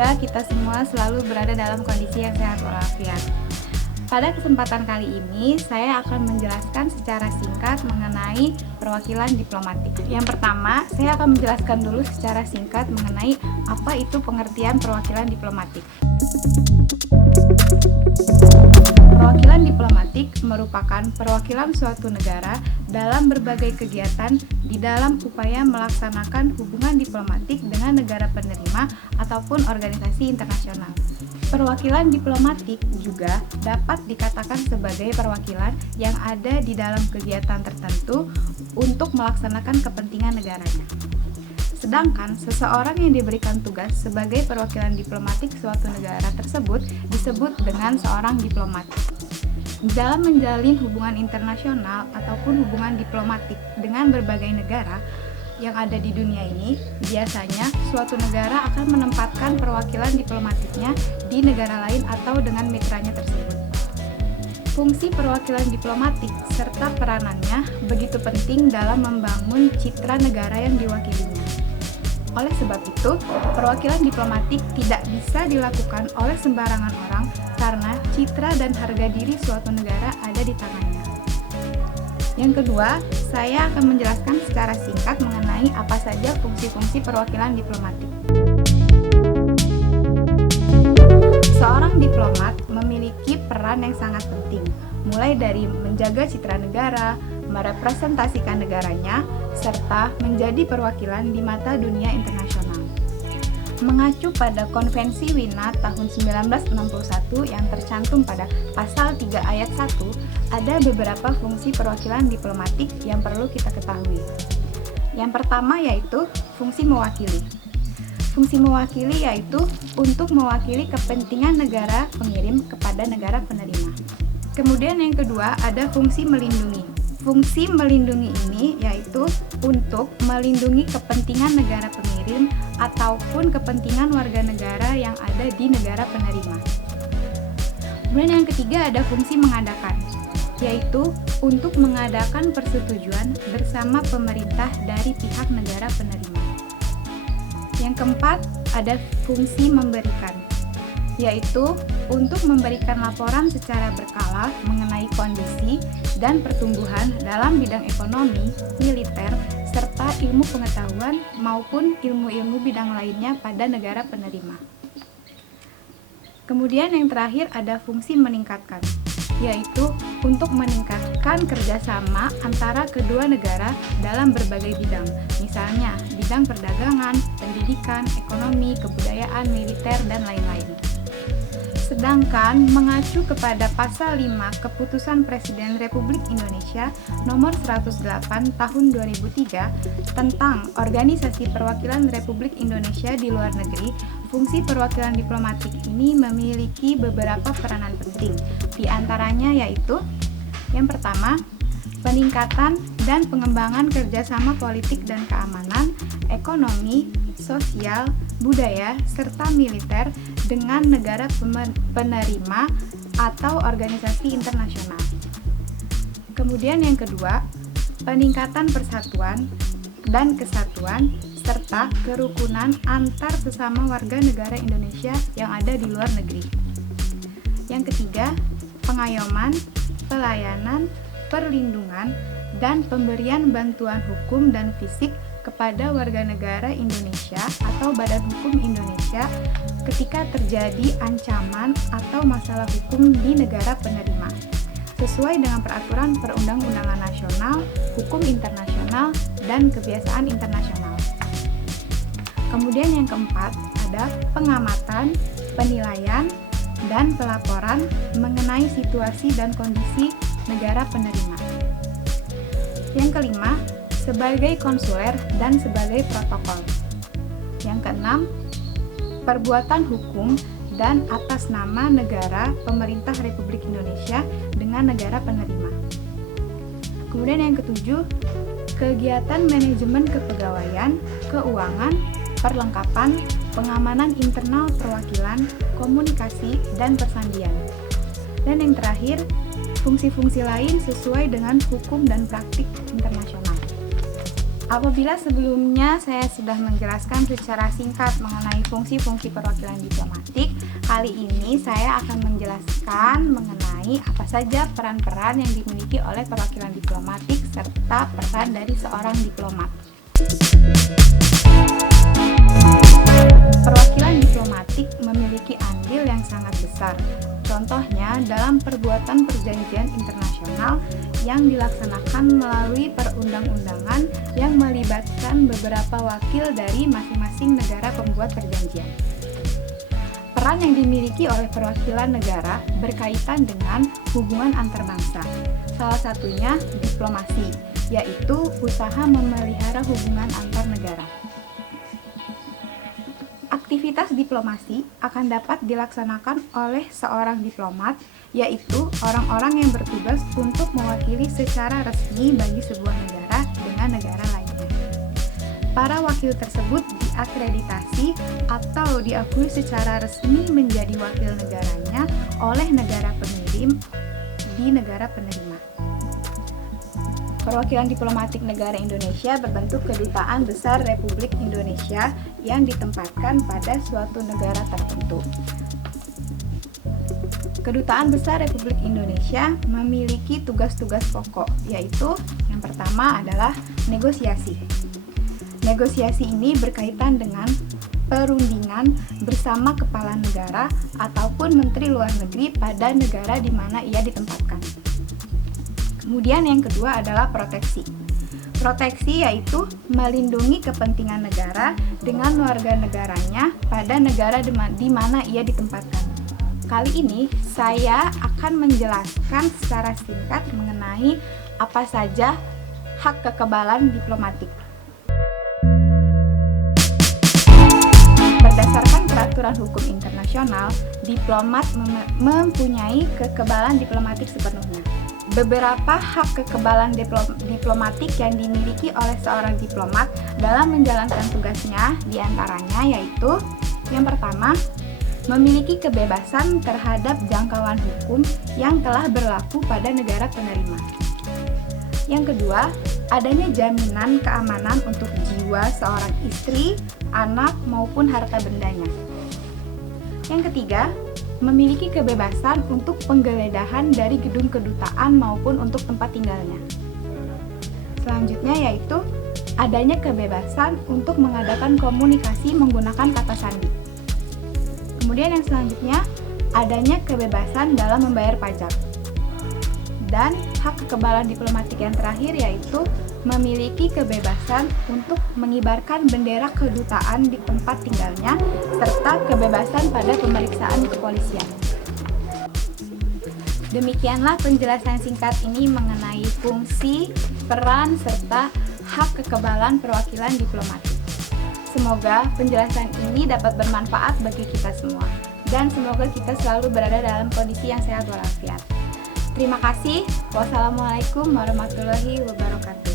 Semoga kita semua selalu berada dalam kondisi yang sehat walafiat. Pada kesempatan kali ini, saya akan menjelaskan secara singkat mengenai perwakilan diplomatik. Yang pertama, saya akan menjelaskan dulu secara singkat mengenai apa itu pengertian perwakilan diplomatik. Perwakilan diplomatik merupakan perwakilan suatu negara dalam berbagai kegiatan di dalam upaya melaksanakan hubungan diplomatik dengan negara penerima ataupun organisasi internasional. Perwakilan diplomatik juga dapat dikatakan sebagai perwakilan yang ada di dalam kegiatan tertentu untuk melaksanakan kepentingan negaranya. Sedangkan seseorang yang diberikan tugas sebagai perwakilan diplomatik suatu negara tersebut disebut dengan seorang diplomat. Dalam menjalin hubungan internasional ataupun hubungan diplomatik dengan berbagai negara yang ada di dunia ini, biasanya suatu negara akan menempatkan perwakilan diplomatiknya di negara lain atau dengan mitranya tersebut. Fungsi perwakilan diplomatik serta peranannya begitu penting dalam membangun citra negara yang diwakilinya. Oleh sebab itu, perwakilan diplomatik tidak bisa dilakukan oleh sembarangan orang karena citra dan harga diri suatu negara ada di tangannya. Yang kedua, saya akan menjelaskan secara singkat mengenai apa saja fungsi-fungsi perwakilan diplomatik. Seorang diplomat memiliki peran yang sangat penting, mulai dari menjaga citra negara, merepresentasikan negaranya, serta menjadi perwakilan di mata dunia internasional. Mengacu pada Konvensi Wina tahun 1961 yang tercantum pada pasal 3 ayat 1, ada beberapa fungsi perwakilan diplomatik yang perlu kita ketahui. Yang pertama yaitu fungsi mewakili. Fungsi mewakili yaitu untuk mewakili kepentingan negara pengirim kepada negara penerima. Kemudian yang kedua ada fungsi melindungi. Fungsi melindungi ini yaitu untuk melindungi kepentingan negara pengirim ataupun kepentingan warga negara yang ada di negara penerima. Kemudian yang ketiga ada fungsi mengadakan, yaitu untuk mengadakan persetujuan bersama pemerintah dari pihak negara penerima. Yang keempat ada fungsi memberikan, yaitu untuk memberikan laporan secara berkala mengenai kondisi dan pertumbuhan dalam bidang ekonomi, militer, serta ilmu pengetahuan maupun ilmu-ilmu bidang lainnya pada negara penerima. Kemudian yang terakhir ada fungsi meningkatkan, yaitu untuk meningkatkan kerjasama antara kedua negara dalam berbagai bidang, misalnya bidang perdagangan, pendidikan, ekonomi, kebudayaan, militer, dan lain-lain. Sedangkan mengacu kepada pasal 5 Keputusan Presiden Republik Indonesia nomor 108 tahun 2003 tentang Organisasi Perwakilan Republik Indonesia di Luar Negeri, fungsi perwakilan diplomatik ini memiliki beberapa peranan penting. Di antaranya yaitu yang pertama, peningkatan dan pengembangan kerjasama politik dan keamanan, ekonomi, sosial, budaya, serta militer dengan negara penerima atau organisasi internasional. Kemudian yang kedua, peningkatan persatuan dan kesatuan serta kerukunan antar sesama warga negara Indonesia yang ada di luar negeri. Yang ketiga, pengayoman, pelayanan, perlindungan, dan pemberian bantuan hukum dan fisik kepada warga negara Indonesia atau Badan Hukum Indonesia ketika terjadi ancaman atau masalah hukum di negara penerima, sesuai dengan peraturan perundang-undangan nasional, hukum internasional, dan kebiasaan internasional. Kemudian yang keempat, ada pengamatan, penilaian, dan pelaporan mengenai situasi dan kondisi negara penerima. Yang kelima, sebagai konsuler dan sebagai protokol. Yang keenam, perbuatan hukum dan atas nama negara pemerintah Republik Indonesia dengan negara penerima. Kemudian yang ketujuh, kegiatan manajemen kepegawaian, keuangan, perlengkapan, pengamanan internal perwakilan, komunikasi, dan persandian. Dan yang terakhir, fungsi-fungsi lain sesuai dengan hukum dan praktik internasional. Apabila sebelumnya saya sudah menjelaskan secara singkat mengenai fungsi-fungsi perwakilan diplomatik, kali ini saya akan menjelaskan mengenai apa saja peran-peran yang dimiliki oleh perwakilan diplomatik serta peran dari seorang diplomat. Perwakilan diplomatik memiliki andil yang sangat besar. Contohnya dalam perbuatan perjanjian internasional yang dilaksanakan melalui perundang-undangan yang melibatkan beberapa wakil dari masing-masing negara pembuat perjanjian. Peran yang dimiliki oleh perwakilan negara berkaitan dengan hubungan antar bangsa. Salah satunya diplomasi, yaitu usaha memelihara hubungan antar negara. Aktivitas diplomasi akan dapat dilaksanakan oleh seorang diplomat, yaitu orang-orang yang bertugas untuk mewakili secara resmi bagi sebuah negara dengan negara lainnya. Para wakil tersebut diakreditasi atau diakui secara resmi menjadi wakil negaranya oleh negara pengirim di negara penerima. Perwakilan diplomatik negara Indonesia berbentuk Kedutaan Besar Republik Indonesia yang ditempatkan pada suatu negara tertentu. Kedutaan Besar Republik Indonesia memiliki tugas-tugas pokok, yaitu yang pertama adalah negosiasi. Negosiasi ini berkaitan dengan perundingan bersama kepala negara ataupun menteri luar negeri pada negara di mana ia ditempatkan. Kemudian yang kedua adalah proteksi. Proteksi yaitu melindungi kepentingan negara dengan warga negaranya pada negara di mana ia ditempatkan. Kali ini saya akan menjelaskan secara singkat mengenai apa saja hak kekebalan diplomatik. Berdasarkan peraturan hukum internasional, diplomat mempunyai kekebalan diplomatik sepenuhnya. Beberapa hak kekebalan diplomatik yang dimiliki oleh seorang diplomat dalam menjalankan tugasnya diantaranya yaitu yang pertama, memiliki kebebasan terhadap jangkauan hukum yang telah berlaku pada negara penerima. Yang kedua, adanya jaminan keamanan untuk jiwa seorang istri, anak, maupun harta bendanya. Yang ketiga, memiliki kebebasan untuk penggeledahan dari gedung kedutaan maupun untuk tempat tinggalnya. Selanjutnya yaitu adanya kebebasan untuk mengadakan komunikasi menggunakan kata sandi. Kemudian yang selanjutnya adanya kebebasan dalam membayar pajak. Dan hak kekebalan diplomatik yang terakhir yaitu memiliki kebebasan untuk mengibarkan bendera kedutaan di tempat tinggalnya serta kebebasan pada pemeriksaan kepolisian. Demikianlah penjelasan singkat ini mengenai fungsi, peran, serta hak kekebalan perwakilan diplomatik. Semoga penjelasan ini dapat bermanfaat bagi kita semua dan semoga kita selalu berada dalam kondisi yang sehat walafiat. Terima kasih. Wassalamualaikum warahmatullahi wabarakatuh.